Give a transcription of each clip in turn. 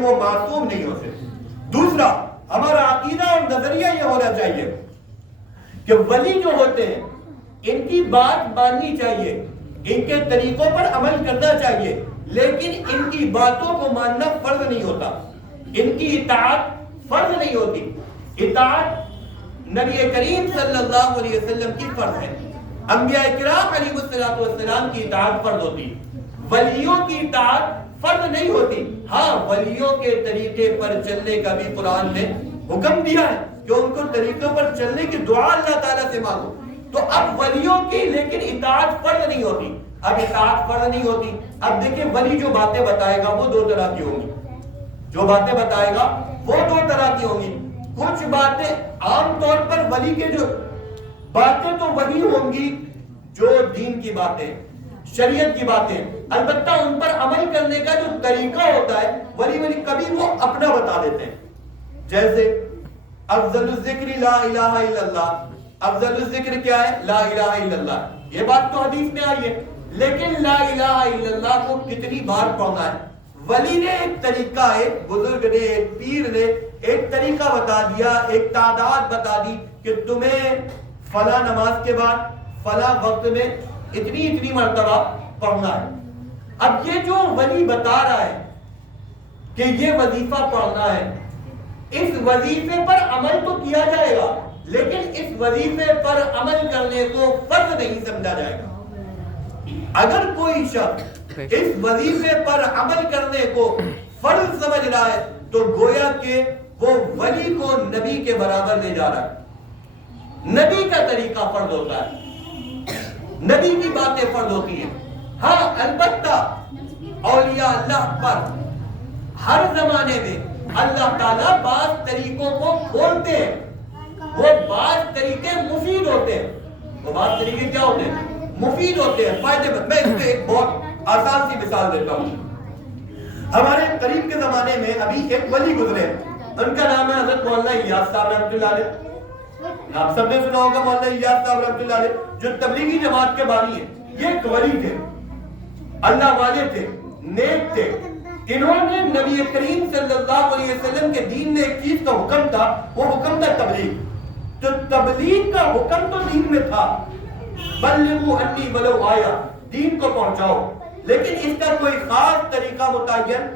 لیکن وہ معصوم نہیں ہوتے. دوسرا ہمارا عقیدہ اور نظریہ یہ ہونا چاہیے کہ ولی جو ہوتے ہیں ان کی بات ماننی چاہیے, ان کے طریقوں پر عمل کرنا چاہیے, لیکن ان کی باتوں کو ماننا فرض نہیں ہوتا, ان کی اطاعت فرض نہیں ہوتی. اطاعت نبی کریم صلی اللہ علیہ وسلم کی فرض ہے, انبیاء کرام علیہ السلام کی اطاعت فرض ہوتی, ولیوں کی اطاعت فرض نہیں ہوتی. ہاں ولیوں کے طریقے پر چلنے کا بھی قرآن نے حکم دیا ہے کہ ان کو طریقوں پر چلنے کی دعا اللہ تعالیٰ سے مانگو. تو اب ولیوں کی لیکن اطاعت فرض نہیں ہوتی. اب اطاعت فرض نہیں ہوتی. اب دیکھیں ولی جو باتیں بتائے گا وہ دو طرح کی ہوں گی, جو باتیں بتائے گا وہ دو طرح کی ہوں گی. کچھ باتیں عام طور پر ولی کے جو باتیں تو وہی ہوں گی جو دین کی باتیں, شریعت کی باتیں, البتہ ان پر عمل کرنے کا جو طریقہ ہوتا ہے ولی کبھی وہ اپنا بتا دیتے ہیں. جیسے افضل الذکر لا الہ الا اللہ, افضل الذکر کیا ہے؟ لا الہ الا اللہ. یہ بات تو حدیث میں آئی ہے, لیکن لا الہ الا اللہ کو کتنی بار پڑھنا ہے؟ ولی نے ایک طریقہ, ایک بزرگ نے, ایک پیر نے ایک طریقہ بتا دیا, ایک تعداد بتا دی کہ تمہیں فلاں نماز کے بعد فلاں وقت میں اتنی مرتبہ پڑھنا ہے. اب یہ جو ولی بتا رہا ہے کہ یہ وظیفہ پڑھنا ہے, اس وظیفے پر عمل تو کیا جائے گا, لیکن اس وظیفے پر عمل کرنے کو فرض نہیں سمجھا جائے گا. اگر کوئی شخص اس وظیفے پر عمل کرنے کو فرض سمجھ رہا ہے تو گویا کہ وہ ولی کو نبی کے برابر لے جا رہا ہے. نبی کا طریقہ فرض ہوتا ہے, نبی کی باتیں فرض ہوتی ہیں. ہاں البتہ اولیاء اللہ پر ہر زمانے میں اللہ تعالیٰ بعض طریقوں کو کھولتے ہیں, وہ بعض طریقے مفید ہوتے ہیں. وہ بعض طریقے کیا ہوتے ہیں؟ مفید ہوتے ہیں, فائدے مند. میں اس پہ ایک بہت آسان سی مثال دیتا ہوں. ہمارے قریب کے زمانے میں ابھی ایک ولی گزرے, ان کا نام ہے حضرت مولانا الیاس صاحب رحمۃ اللہ علیہ. آپ سب نے سنا ہوگا مولانا الیاس صاحب رحمۃ اللہ علیہ, جو تبلیغی جماعت کے بانی ہیں. یہ ایک ولی تھے, اللہ والے تھے, نیک تھے. انہوں نے نبی کریم صلی اللہ علیہ وسلم کے دین میں ایک چیز کا حکم تھا, وہ حکم تھا تبلیغ. تو تبلیغ کا حکم تو دین میں تھا, بلغوا انی ولو آیا, دین کو پہنچاؤ, لیکن اس کا کوئی خاص طریقہ متعین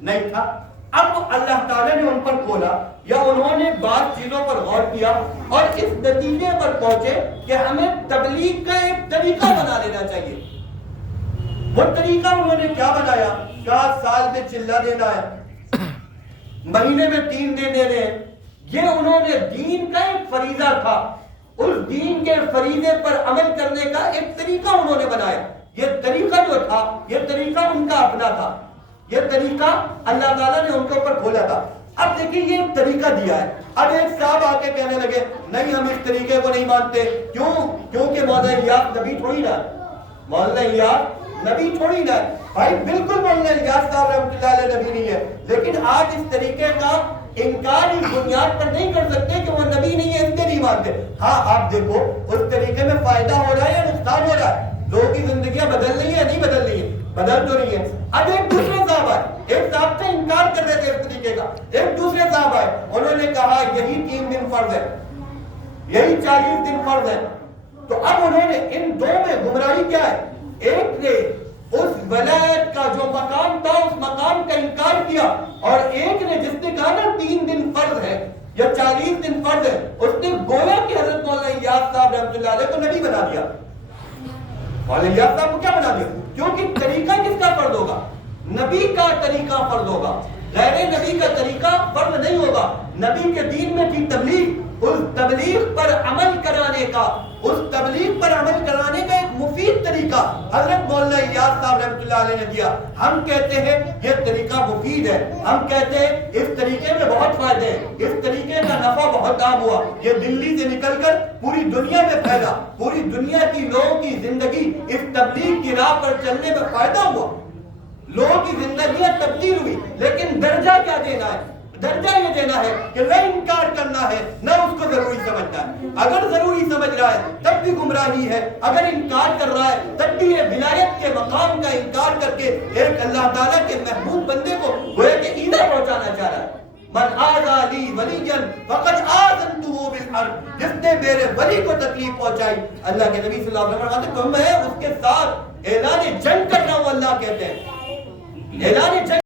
نہیں تھا. اب اللہ تعالیٰ نے ان پر کھولا, یا انہوں نے بعض چیزوں پر غور کیا اور اس نتیجے پر پہنچے کہ ہمیں تبلیغ کا ایک طریقہ بنا لینا چاہیے. وہ طریقہ انہوں نے کیا بنایا؟ کہا سال میں چلہ دینا ہے, مہینے میں 3 دن دینے ہیں. یہ انہوں نے دین کا ایک فریضہ تھا, اس دین کے فریضے پر عمل کرنے کا ایک طریقہ انہوں نے بنایا. یہ طریقہ جو تھا, یہ طریقہ ان کا اپنا تھا, یہ طریقہ اللہ تعالیٰ نے ان کے اوپر کھولا تھا. اب دیکھیں یہ ایک طریقہ دیا ہے. اب ایک صاحب آ کے کہنے لگے نہیں ہم اس طریقے کو نہیں مانتے. کیوں؟ کیونکہ مولانا الیاس نبی تھوڑی نہ, مولانا الیاس نبی تھوڑی نہ. بھائی بالکل مولانا الیاس صاحب رحمۃ اللہ علیہ نبی نہیں ہے, لیکن آج اس طریقے کا انکار اس بنیاد پر نہیں کر سکتے کہ وہ نبی نہیں ہے, اس سے نہیں مانتے. ہاں آپ دیکھو اس طریقے میں فائدہ ہو رہا ہے یا نقصان ہو رہا ہے, لوگوں کی زندگیاں بدل رہی ہیں یا نہیں بدل رہی ہیں؟ بدل تو نہیں ہے. اب ایک دوسرے صاحب آئے, ایک صاحب سے انکار کر رہے تھے اس طریقے کا, ایک دوسرے صاحب آئے, انہوں نے کہا یہی 3 دن فرض ہے, یہی 40 دن فرض ہے. تو اب انہوں نے ان دو میں گمراہی کیا ہے؟ ایک نے اس ولایت کا جو مقام تھا اس مقام کا انکار کیا, اور ایک نے جس نے کہا نا 3 دن فرض ہے یا 40 دن فرض ہے, اس نے گویا کہ حضرت مولانا الیاس صاحب رحمۃ اللہ علیہ کو نبی بنا دیا. مولانا الیاس صاحب کو کیا بنا دیا؟ کیونکہ طریقہ کس کا فرض ہوگا؟ نبی کا طریقہ فرض ہوگا, غیر نبی کا طریقہ فرض نہیں ہوگا. نبی کے دین میں تھی تبلیغ, اس تبلیغ پر عمل کرانے کا, اس تبلیغ پر عمل کرانے کا ایک مفید طریقہ حضرت مولانا الیاس صاحب رحمۃ اللہ علیہ نے دیا. ہم کہتے ہیں یہ طریقہ مفید ہے, ہم کہتے ہیں اس طریقے میں بہت فائدے ہیں, اس طریقے کا نفع بہت عام ہوا, یہ دلی سے نکل کر پوری دنیا میں پھیلا, پوری دنیا کی لوگوں کی زندگی اس تبلیغ کی راہ پر چلنے میں فائدہ ہوا, لوگوں کی زندگیاں تبدیل ہوئی. لیکن درجہ کیا دینا ہے؟ درجہ یہ دینا ہے کہ نہ انکار کرنا ہے نہ اس کو ضروری سمجھنا ہے. اگر ضروری سمجھ رہا ہے تب بھی گمراہی ہے, اگر انکار کر رہا ہے تب بھی یہ ولایت کے مقام کا انکار کر کے ایک اللہ تعالیٰ کے محبوب بندے کو گویا کہ ایندھن پہنچانا ولیًا فقد آذنتہ بالحرب، جس نے میرے ولی کو تکلیف پہنچائی، اللہ کے نبی صلی اللہ علیہ وسلم فرماتے ہیں کہ میں اس کے ساتھ اعلان جنگ کر رہا ہوں، اللہ کہتے ہیں اعلان جنگ